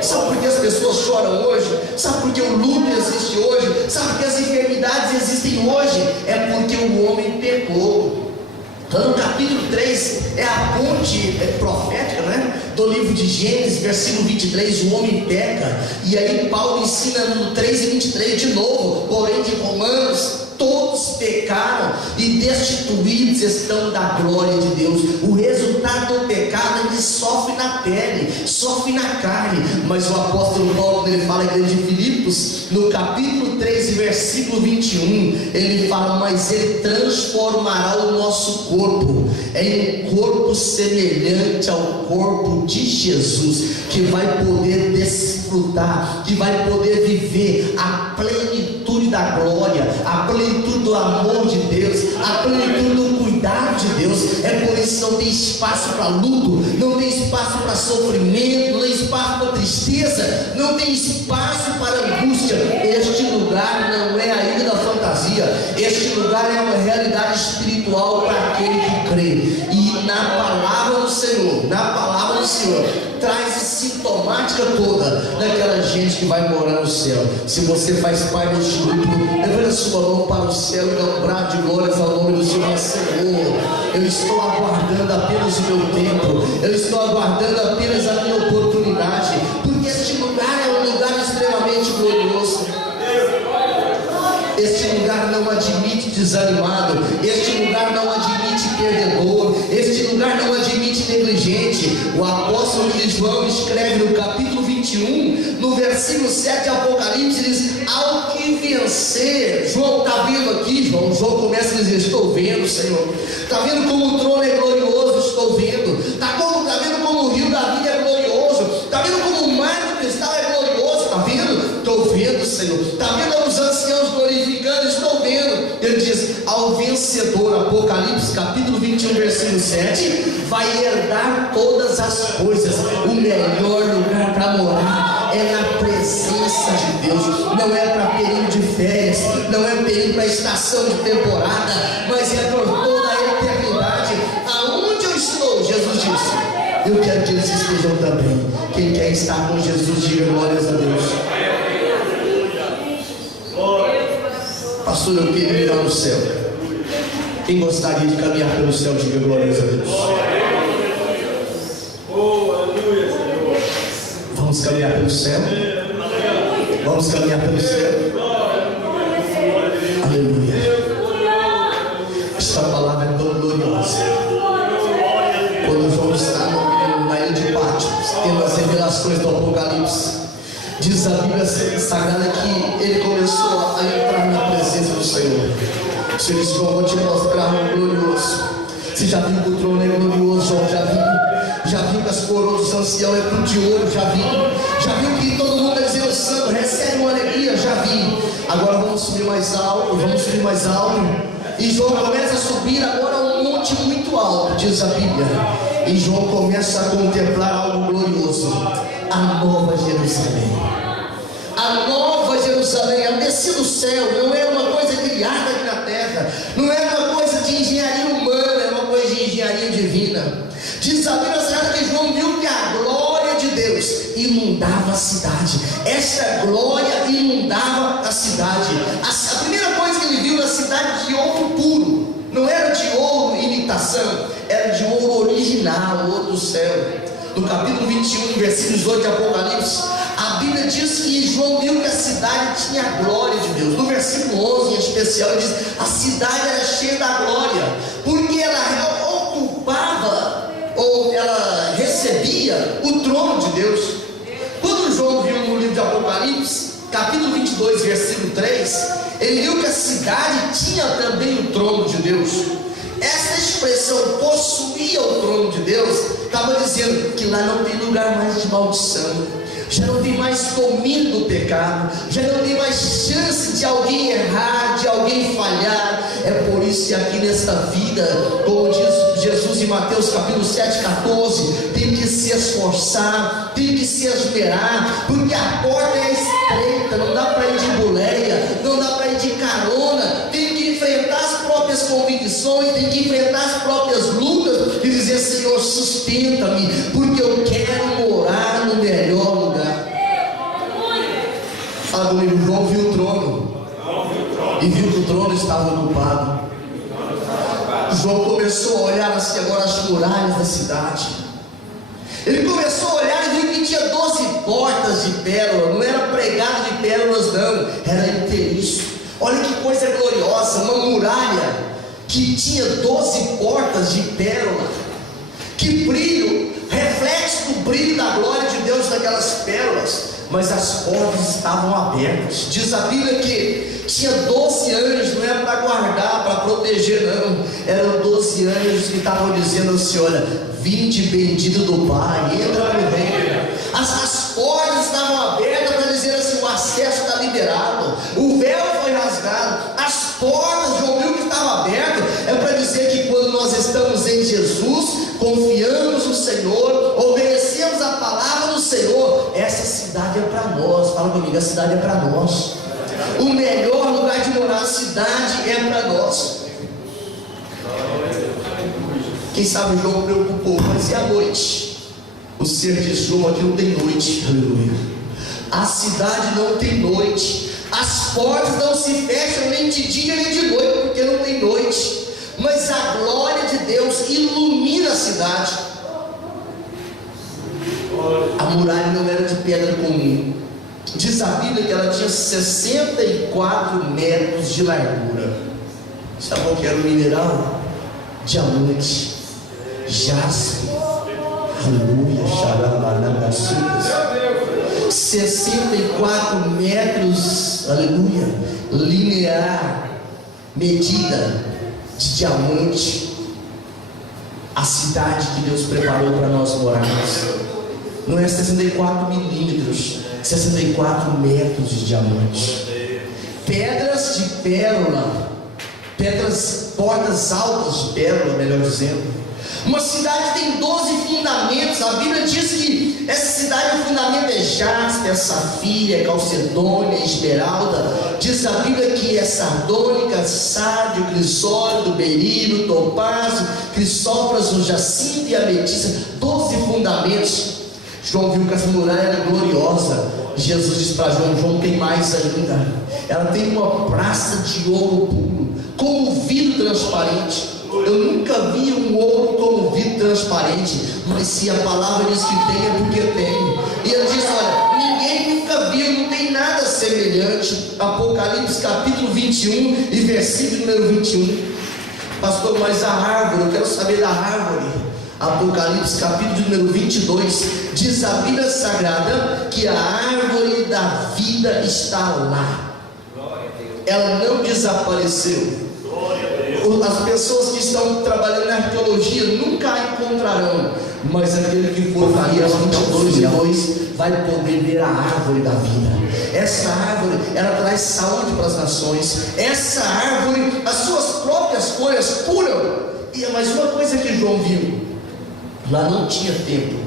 Sabe por que as pessoas choram hoje? Sabe por que o luto existe hoje? Sabe por que as enfermidades existem hoje? É porque o homem pecou. Então, no capítulo 3 é a ponte profética, né? Do livro de Gênesis, versículo 23, o homem peca. E aí Paulo ensina no 3 e 23 de novo, porém de Romanos: todos pecaram e destituídos estão da glória de Deus. O resultado do pecado ele sofre na pele, sofre na carne. Mas o apóstolo Paulo, quando ele fala à igreja de Filipos, no capítulo 3 e versículo 21, ele fala: mas ele transformará o nosso corpo em um corpo semelhante ao corpo de Jesus, que vai poder desfrutar, que vai poder viver a plenitude da glória, a plenitude do amor de Deus, a plenitude do cuidado de Deus. É por isso que não tem espaço para luto, não tem espaço para sofrimento, não tem espaço para tristeza, não tem espaço para angústia. Este lugar não é a ilha da fantasia, este lugar é uma realidade espiritual para aquele que crê. E na palavra do Senhor, traz a sintomática toda daquela gente que vai morar no céu. Se você faz parte deste grupo, levante a sua mão para o céu e dá um brado de glórias ao nome do Senhor. Senhor, eu estou aguardando apenas o meu tempo, eu estou aguardando apenas a minha oportunidade, porque este lugar é um lugar extremamente glorioso. Este lugar não admite desanimado, este lugar não admite perdedor, este lugar não admite negligente. O apóstolo de João escreve no capítulo 21, no versículo 7 de Apocalipse, diz: ao que vencer. João está vendo aqui, João começa a dizer: estou vendo, Senhor. Está vendo como o trono é glorioso? Estou vendo. Está vendo como o rio da vida é glorioso? Está vendo como o mar de cristal é glorioso? Está vendo? Estou vendo, Senhor. Está vendo os anciãos glorificando? Estou vendo. Ele diz: ao vencedor, Apocalipse capítulo 21, versículo 7, vai herdar todas as coisas. O melhor lugar para morar é na presença de Deus. Não é para período de férias, não é período para estação de temporada, mas é por toda a eternidade. Aonde eu estou, Jesus disse, estejam também. Quem quer estar com Jesus, diga glórias a Deus. Pastor, eu queria mirar no céu. Quem gostaria de caminhar pelo céu, diga glórias a Deus. Vamos caminhar pelo céu. Vamos caminhar pelo céu. Aleluia. Esta palavra é tão gloriosa. Quando João está na ilha de Pátmos, tendo as revelações do Apocalipse, diz a Bíblia Sagrada que ele começou a entrar na presença do Senhor. O Senhor disse: João, vou te mostrar um glorioso. Você já viu que o trono é glorioso? João, já viu que as coroas dos anciãos é tudo de ouro? Já viu que todo mundo está dizendo: santo, recebe uma alegria? Já vi. Agora vamos subir mais alto, E João começa a subir agora um monte muito alto, diz a Bíblia. E João começa a contemplar algo glorioso: a nova Jerusalém. A nova Jerusalém, a descer do céu. Não é uma coisa criada aqui na terra, não é uma coisa de engenharia humana, é uma coisa de engenharia divina. Diz a Bíblia Sagrada que João viu que a glória de Deus inundava a cidade. Esta glória inundava a cidade. A primeira coisa que ele viu na cidade, de ouro puro. Não era de ouro imitação, era de ouro original, ouro do céu. No capítulo 21, versículos 8 de Apocalipse, a Bíblia diz que João viu que a cidade tinha a glória de Deus. No versículo 11 em especial, ele diz: a cidade era cheia da glória, porque ela ocupava, ou ela recebia o trono de Deus. Quando João viu no livro de Apocalipse, capítulo 22, versículo 3, ele viu que a cidade tinha também o trono de Deus. Essa expressão, possuía o trono de Deus, estava dizendo que lá não tem lugar mais de maldição, já não tem mais domínio do pecado, já não tem mais chance de alguém errar, de alguém falhar. É por isso que aqui nesta vida, como diz Jesus em Mateus capítulo 7, 14, tem que se esforçar, tem que se esmerar, porque a porta é estreita, não dá para ir de boleia, não dá para ir de carona, tem que enfrentar as próprias convicções, tem que enfrentar as próprias lutas e dizer: Senhor, sustenta-me, porque eu quero morar no melhor lugar. Fala comigo. João viu o trono e viu que o trono estava ocupado. João começou a olhar assim agora as muralhas da cidade. Ele começou a olhar e viu que tinha 12 portas de pérola. Não era pregado de pérolas, não, era inteiriço. Olha que coisa gloriosa, uma muralha que tinha 12 portas de pérola. Que brilho, reflexo do brilho da glória de Deus naquelas pérolas. Mas as portas estavam abertas. Diz a Bíblia que tinha 12 anjos, não era para guardar, para proteger, não. Eram 12 anjos que estavam dizendo assim: olha, vinde bendito do Pai, entra no reino. As portas estavam abertas para dizer assim: o acesso está liberado, o véu foi rasgado. As portas, João viu que estava aberto, é para dizer que quando nós estamos em Jesus, confiamos no Senhor, obedecemos a palavra do Senhor, essa cidade é para nós. Fala comigo, a cidade é para nós. O melhor lugar de morar, a cidade é para nós. Quem sabe João preocupou, mas e a noite? O ser de João aqui não tem noite. Aleluia. A cidade não tem noite. As portas não se fecham nem de dia nem de noite, porque não tem noite. Mas a glória de Deus ilumina a cidade. A muralha não era de pedra comum. Diz a Bíblia que ela tinha 64 metros de largura. Sabe qual que era o mineral? Diamante, jaspe, aleluia, xarabalabasucas. 64 metros, aleluia, linear, medida de diamante. A cidade que Deus preparou para nós morarmos não é 64 milímetros, 64 metros de diamante. Pedras de pérola, pedras, portas altas de pérola, melhor dizendo. Uma cidade tem 12 fundamentos. A Bíblia diz que essa cidade, o fundamento é jaspe, é safira, é calcedônia, é esmeralda. Diz a Bíblia que é sardônica, sárdio, crisólito, berilo, topázio, crisópraso, jacinto e ametista. 12 fundamentos. João viu que essa muralha era gloriosa. Jesus disse para João: João, tem mais ainda. Ela tem uma praça de ouro puro, como vidro transparente. Eu nunca vi um ouro como vidro transparente, mas se a palavra diz que tem, é porque tem. E ele diz: olha, ninguém nunca viu, não tem nada semelhante. Apocalipse capítulo 21 e versículo número 21. Pastor, mas a árvore, eu quero saber da árvore. Apocalipse capítulo número 22, diz a Bíblia Sagrada que a árvore da vida está lá. Ela não desapareceu. As pessoas que estão trabalhando na arqueologia nunca a encontrarão, mas aquele que for ali às 22:2 vai poder ver a árvore da vida. Essa árvore, ela traz saúde para as nações. Essa árvore, as suas próprias folhas curam. Mas uma coisa que João viu: lá não tinha templo,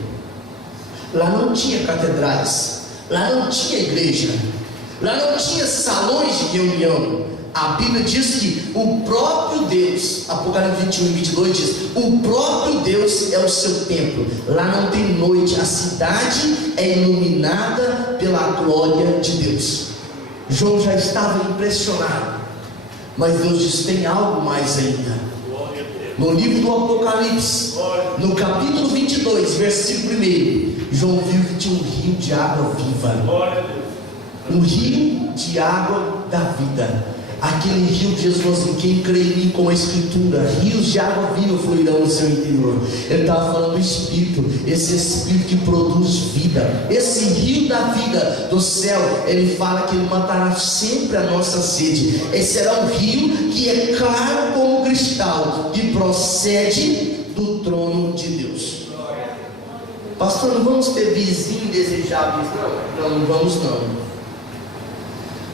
lá não tinha catedrais, lá não tinha igreja, lá não tinha salões de reunião. A Bíblia diz que o próprio Deus, Apocalipse 21 e 22 diz: o próprio Deus é o seu templo. Lá não tem noite, a cidade é iluminada pela glória de Deus. João já estava impressionado, mas Deus diz: tem algo mais ainda. No livro do Apocalipse, no capítulo 22, versículo 1, João viu que tinha um rio de água viva. Um rio de água da vida. Aquele rio de Jesus falou assim: quem crê em mim, com a escritura, rios de água viva fluirão no seu interior. Ele estava falando do Espírito, esse Espírito que produz vida. Esse rio da vida do céu, ele fala que ele matará sempre a nossa sede. Esse será um rio que é claro como cristal, que procede do trono de Deus. Pastor, não vamos ter vizinhos indesejáveis? Não vamos não.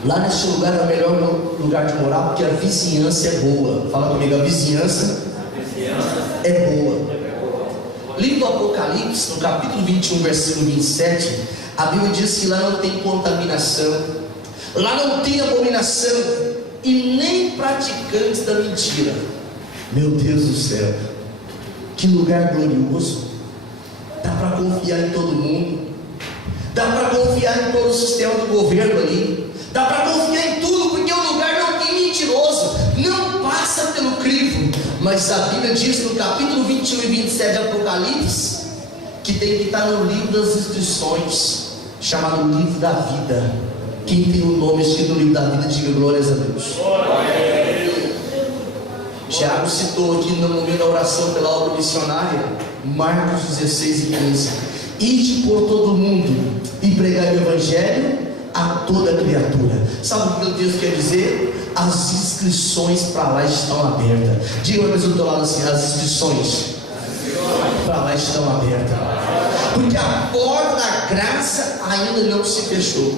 Lá nesse lugar é o melhor lugar de morar, porque a vizinhança é boa. Fala comigo: a vizinhança é boa. Livro do Apocalipse, no capítulo 21, versículo 27, a Bíblia diz que lá não tem contaminação, lá não tem abominação e nem praticantes da mentira. Meu Deus do céu, que lugar glorioso! Dá para confiar em todo mundo, dá para confiar em todo o sistema do governo ali, dá para confiar em tudo, porque o lugar não tem mentiroso, não passa pelo crivo. Mas a Bíblia diz no capítulo 21 e 27 de Apocalipse que tem que estar no livro das inscrições, chamado livro da vida. Quem tem o nome escrito no livro da vida, diga glórias a Deus. Tiago citou aqui no momento da oração pela obra missionária, Marcos 16 e 15: ide por todo o mundo e pregai o evangelho a toda criatura. Sabe o que o texto quer dizer? As inscrições para lá estão abertas. Diga para o teu lado assim: as inscrições para lá estão abertas, porque a porta da graça ainda não se fechou.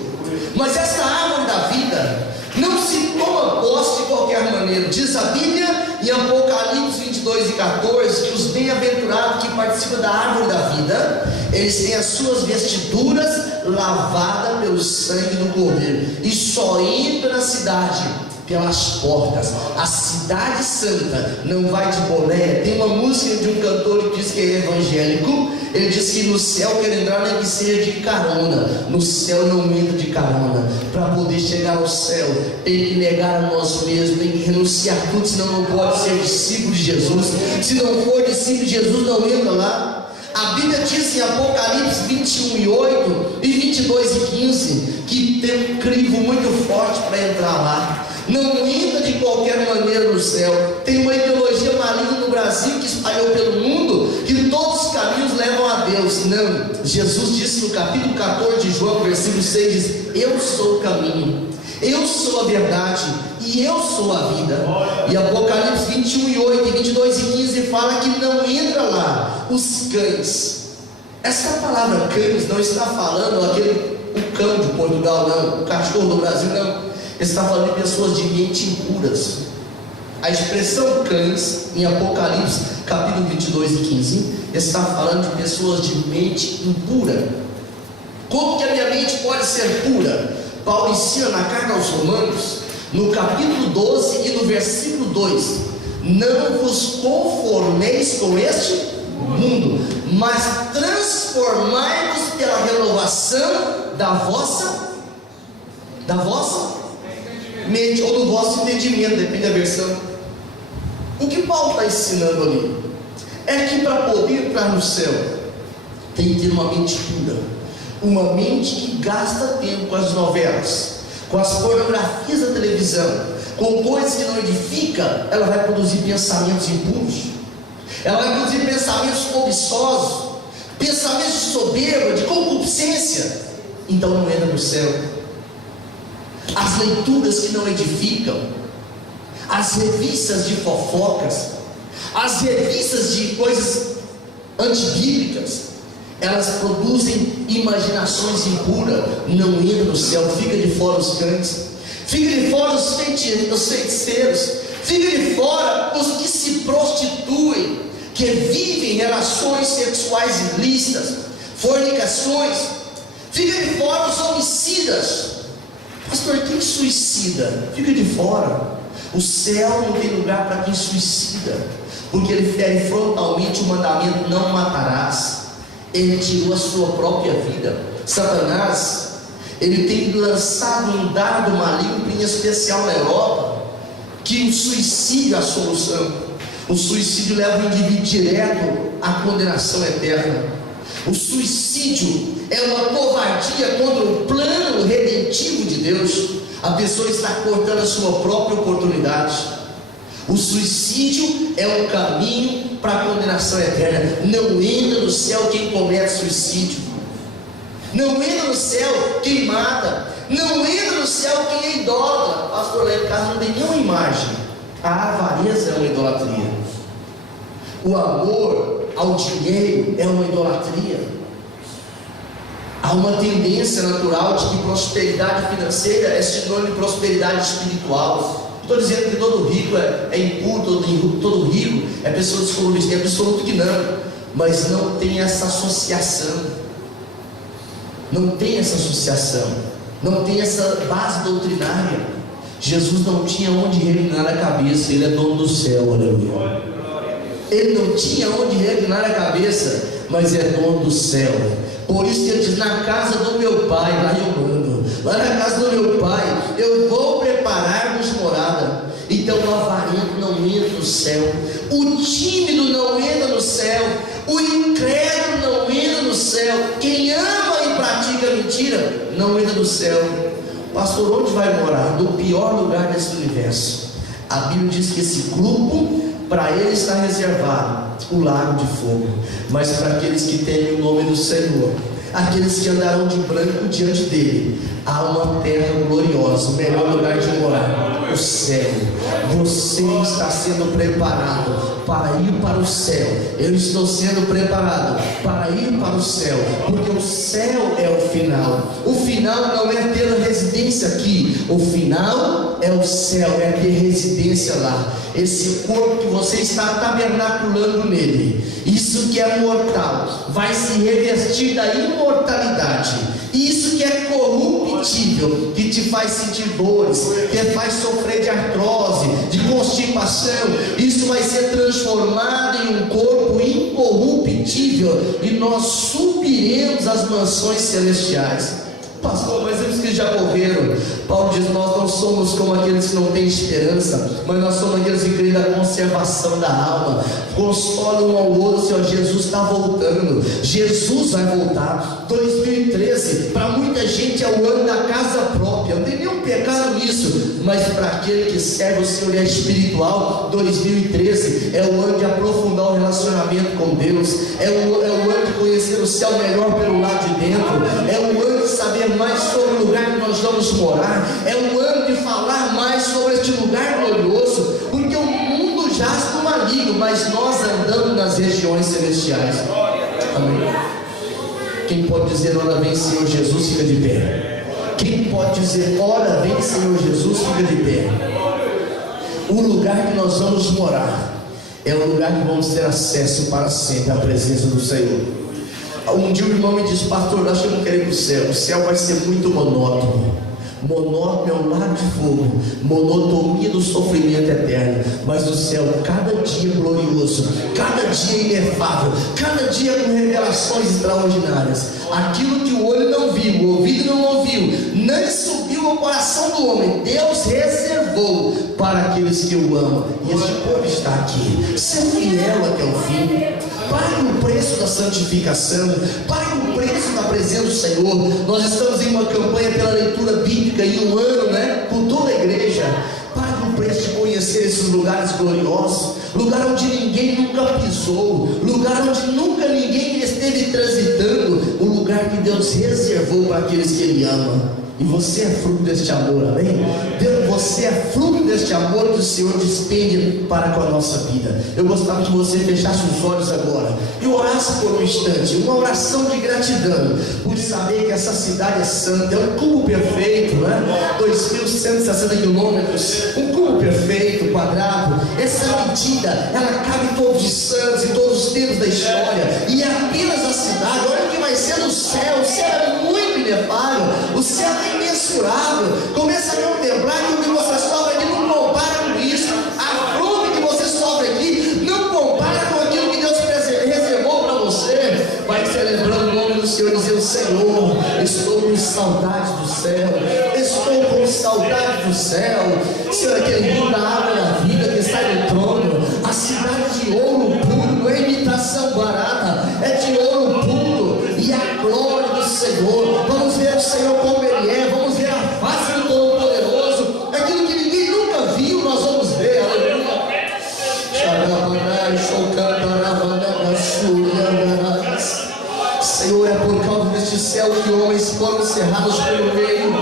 Mas essa árvore da vida não se toma posse de qualquer maneira. Diz a Bíblia em Apocalipse 22 e 14 que os bem-aventurados que participam da árvore da vida, eles têm as suas vestiduras lavadas pelo sangue do Cordeiro, e só entram na cidade pelas portas. A cidade santa não vai de boleia. Tem uma música de um cantor que diz que é evangélico. Ele diz que no céu quer entrar nem que seja de carona. No céu não entra de carona. Para poder chegar ao céu, tem que negar a nós mesmos, tem que renunciar tudo, senão não pode ser discípulo de Jesus. Se não for discípulo de Jesus, não entra lá. A Bíblia diz em Apocalipse 21 e 8 e 22 e 15 que tem um crivo muito forte para entrar lá. Não entra de qualquer maneira no céu. Tem uma ideologia maligna no Brasil que espalhou pelo mundo, que todos os caminhos levam a Deus. Não, Jesus disse no capítulo 14 de João, versículo 6, diz: eu sou o caminho, eu sou a verdade e eu sou a vida. E Apocalipse 21 e 8 e 22 e 15 fala que não entra lá os cães. Essa palavra cães não está falando o cão de Portugal, não, o cachorro do Brasil, não. Está falando de pessoas de mente impuras. A expressão cães em Apocalipse capítulo 22 e 15 está falando de pessoas de mente impura. Como que a minha mente pode ser pura? Paulo ensina na carta aos Romanos, no capítulo 12 e no versículo 2: não vos conformeis com este mundo, mas transformai-vos pela renovação da vossa mente, ou do vosso entendimento, depende da versão. O que Paulo está ensinando ali é que para poder entrar no céu tem que ter uma mente pura, uma mente que gasta tempo com as novelas, com as pornografias da televisão, com coisas que não edificam. Ela vai produzir pensamentos impuros, ela vai produzir pensamentos cobiçosos, pensamentos de soberba, de concupiscência. Então não entra no céu. As leituras que não edificam, as revistas de fofocas, as revistas de coisas antibíblicas, elas produzem imaginações impuras, não entra no céu. Fica de fora os crentes, fica de fora os feiticeiros, fica de fora os que se prostituem, que vivem relações sexuais ilícitas, fornicações, fica de fora os homicidas. Pastor, quem suicida? Fica de fora. O céu não tem lugar para quem suicida, porque ele fere frontalmente o mandamento: não matarás. Ele tirou a sua própria vida. Satanás, ele tem lançado um dardo maligno, em especial na Europa, que o suicídio é a solução. O suicídio leva o indivíduo direto à condenação eterna. O suicídio é uma covardia contra o plano redentivo de Deus. A pessoa está cortando a sua própria oportunidade. O suicídio é um caminho para a condenação eterna. Não entra no céu quem comete suicídio. Não entra no céu quem mata. Não entra no céu quem é idólatra. Pastor, lá em casa não tem nenhuma imagem. A avareza é uma idolatria. O amor ao dinheiro é uma idolatria. Há uma tendência natural de que prosperidade financeira é sinônimo de prosperidade espiritual. Não estou dizendo que todo rico é impuro, todo rico é pessoa descolorida, é absoluto que não, mas não tem essa associação, não tem essa base doutrinária. Jesus não tinha onde reclinar a cabeça, ele é dono do céu, aleluia. Ele não tinha onde reclinar a cabeça, mas é dono do céu. Por isso que ele diz: na casa do meu pai, lá eu mando. Lá na casa do meu pai, eu vou preparar-vos morada. Então o avarento não entra no céu, o tímido não entra no céu, o incrédulo não entra no céu, quem ama e pratica mentira não entra no céu. Pastor, onde vai morar? No pior lugar desse universo. A Bíblia diz que esse grupo, para ele está reservado o lago de fogo, mas para aqueles que temem o nome do Senhor, aqueles que andarão de branco diante dele, há uma terra gloriosa, o melhor lugar de morar, o céu. Você está sendo preparado para ir para o céu. Eu estou sendo preparado para ir para o céu, porque o céu é o final. O final não é ter residência aqui, o final é o céu, é ter residência lá. Esse corpo que você está tabernaculando nele, isso que é mortal, vai se revestir da imortalidade. Isso que é corruptível, que te faz sentir dores, que faz sofrer de artrose, de constipação, isso vai ser transformado em um corpo incorruptível, e nós subiremos às mansões celestiais. Pastor, mas eles que já morreram, Paulo diz: nós não somos como aqueles que não têm esperança, mas nós somos aqueles que creem na conservação da alma. Consolam um ao outro. Senhor, Jesus está voltando, Jesus vai voltar. 2013 para muita gente é o ano da casa própria, não tem nenhum pecado nisso, mas para aquele que serve o Senhor e é espiritual, 2013 é o ano de aprofundar o relacionamento com Deus, é o ano de conhecer o céu melhor pelo lado de dentro, é o ano de saber mais sobre o lugar que nós vamos morar, é o ano de falar mais sobre este lugar glorioso, porque o mundo jaz no maligno, mas nós andamos nas regiões celestiais. Amém. Quem pode dizer ora vem Senhor Jesus, fica de pé. Quem pode dizer ora vem Senhor Jesus, fica de pé. O lugar que nós vamos morar é o lugar que vamos ter acesso para sempre à presença do Senhor. Um dia o irmão me disse: pastor, acho que eu não quero ir para o céu vai ser muito monótono. monótono é um lago de fogo, monotonia do sofrimento eterno. Mas o céu, cada dia glorioso, cada dia inefável, cada dia com revelações extraordinárias. Aquilo que o olho não viu, o ouvido não ouviu, nem subiu ao coração do homem, Deus reservou para aqueles que o amam. E este povo está aqui. Ser fiel até o fim. Pague o preço da santificação, pague o preço da presença do Senhor. Nós estamos em uma campanha pela leitura bíblica e um ano, por toda a igreja. Pague o preço de conhecer esses lugares gloriosos, lugar onde ninguém nunca pisou, lugar onde nunca ninguém esteve transitando, o lugar que Deus reservou para aqueles que Ele ama. E você é fruto deste amor, amém? Deus, você é fruto deste amor que o Senhor despende para com a nossa vida. Eu gostaria que você fechasse os olhos agora e orasse por um instante, uma oração de gratidão, por saber que essa cidade é santa, é um cubo perfeito, 2.160 quilômetros, um cubo perfeito, quadrado. Essa medida, ela cabe em todos os santos, em todos os tempos da história, e é apenas a cidade. Olha o que vai ser no céu. O céu é muito inefável, o céu é imensurável. Começa a contemplar que o que você sofre aqui não compara com isso. A fome que você sofre aqui não compara com aquilo que Deus reservou para você. Vai celebrando o nome do Senhor, dizendo: Senhor, estou com saudade do céu, estou com saudade do céu. Senhor, aquele rio da água da vida que está no trono, a cidade de ouro puro, não é imitação barata, é de ouro puro, e a glória do Senhor. Vamos ver o Senhor como Ele é, vamos ver a face do Todo-Poderoso, aquilo que ninguém nunca viu, nós vamos ver. Aleluia. Senhor, é por causa deste céu que homens foram cerrados pelo meio,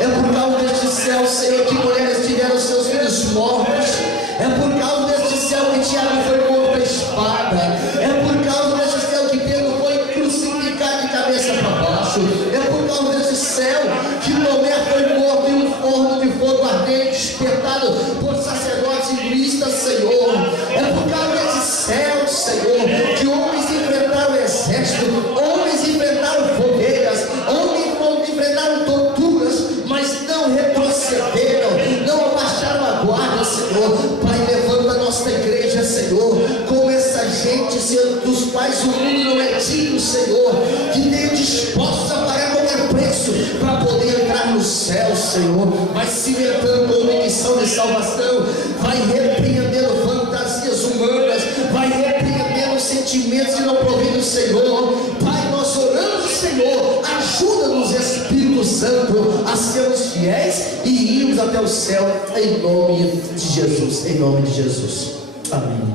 é por causa deste céu, Senhor, que mulheres tiveram seus filhos mortos, é por causa deste céu que Tiago foi morto à espada, é por causa deste céu que Pedro foi crucificado de cabeça para baixo, é por causa deste céu que Tomé foi morto em um forno de fogo ardente, espetado por sacerdotes hinduístas, Senhor. É por causa desse céu, Senhor, que homens enfrentaram o exército, homens enfrentaram fogueiras, homens enfrentaram torturas, mas não retrocederam, não abaixaram a guarda, Senhor. Pai, levanta a nossa igreja, Senhor, com essa gente, Senhor, dos quais o mundo não é digno, Senhor, que tenham dispostos a pagar qualquer preço para poder entrar no céu, Senhor. Vai cimentando convicção de salvação, vai repreendendo fantasias humanas, vai repreendendo sentimentos que não provêm do Senhor. Pai, nós oramos, Senhor, ajuda-nos, Espírito Santo, a sermos fiéis e irmos até o céu, em nome de Jesus, em nome de Jesus, amém.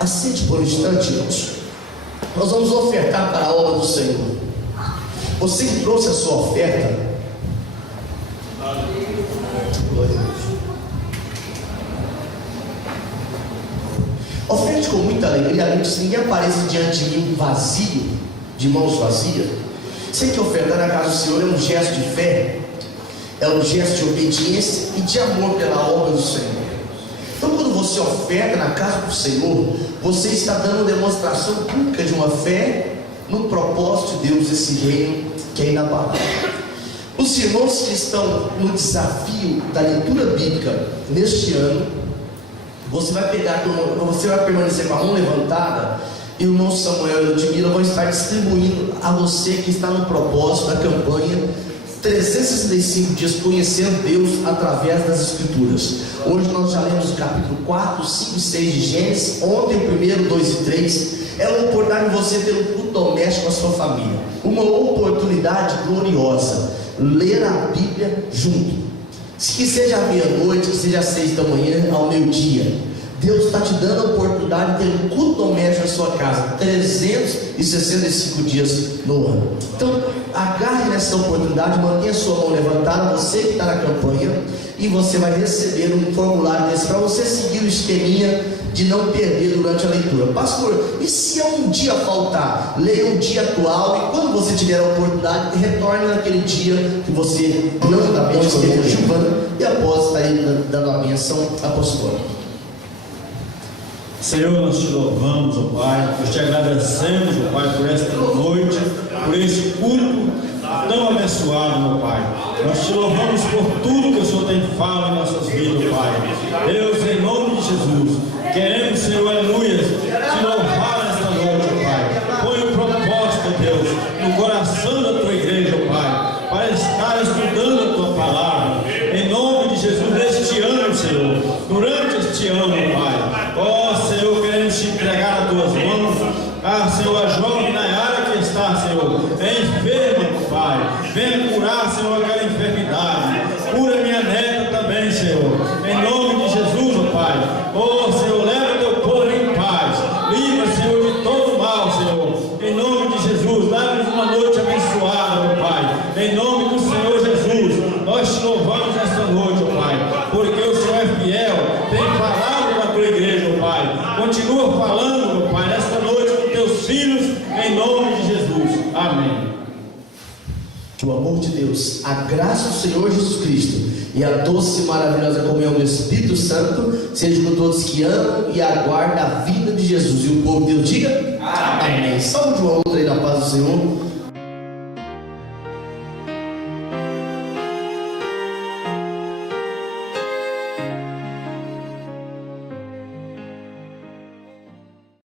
Aceite por um instante, irmãos. Nós vamos ofertar para a obra do Senhor. Você que trouxe a sua oferta, glória a Deus, oferte com muita alegria, que ninguém apareça diante de mim vazio, de mãos vazias. Sei que ofertar na casa do Senhor é um gesto de fé, é um gesto de obediência e de amor pela obra do Senhor. Então, quando você oferta na casa do Senhor, você está dando demonstração pública de uma fé no propósito de Deus, esse reino que é inabalável. Os irmãos que estão no desafio da leitura bíblica neste ano, você vai permanecer com a mão levantada, e o irmão Samuel e a Ludmila vão estar distribuindo a você que está no propósito da campanha 365 dias conhecendo Deus através das Escrituras. Hoje nós já lemos o capítulo 4, 5 e 6 de Gênesis. Ontem o primeiro, 2 e 3. É uma oportunidade de você ter um culto doméstico com a sua família, uma oportunidade gloriosa, ler a Bíblia junto, que seja à meia-noite, que seja às 6 da manhã, ao meio-dia. Deus está te dando a oportunidade de ter um culto doméstico na sua casa 365 dias no ano. Então agarre nessa oportunidade, mantenha sua mão levantada, você que está na campanha, e você vai receber um formulário desse para você seguir o esqueminha de não perder durante a leitura. Pastor, e se um dia faltar? Leia um dia atual, e quando você tiver a oportunidade, retorne naquele dia que você prontamente esteve chupando, e após estar aí dando a bênção apostólica. Senhor, nós te louvamos, ó Pai, nós te agradecemos, ó Pai, por esta noite, por este culto tão abençoado, meu Pai. Nós te louvamos por tudo que o Senhor tem feito em nossas vidas, Pai. Deus, em nome de Jesus, queremos, Senhor, aleluia, te louvar nesta noite, Pai. Põe um propósito, Deus, no coração da tua igreja, Pai, para estar estudando a tua palavra. Em nome de Jesus, neste ano, Senhor, durante este ano, Pai. Ó, Senhor, queremos te entregar as tuas mãos. Ah, Senhor, a jovem Nayara que está, Senhor, é enferma, Pai. Venha curar, Senhor, aquela enfermidade. Cura minha neta também, Senhor. Em nome de Jesus, ó Pai. Oh, Senhor, leva teu povo em paz. Livra, Senhor, de todo mal, Senhor. Em nome de Jesus, dá-nos uma noite abençoada, ó Pai. Em nome do Senhor Jesus, nós te louvamos esta noite, ó Pai, porque o Senhor é fiel, tem falado na tua igreja, ó Pai. Continua falando, ó Pai, nesta noite com teus filhos, em nome de Jesus. Amém. Que o amor de Deus, a graça do Senhor Jesus Cristo e a doce e maravilhosa comunhão do Espírito Santo seja com todos que amam e aguardam a vinda de Jesus. E o povo de Deus diga amém. Salve de uma outra aí na paz do Senhor.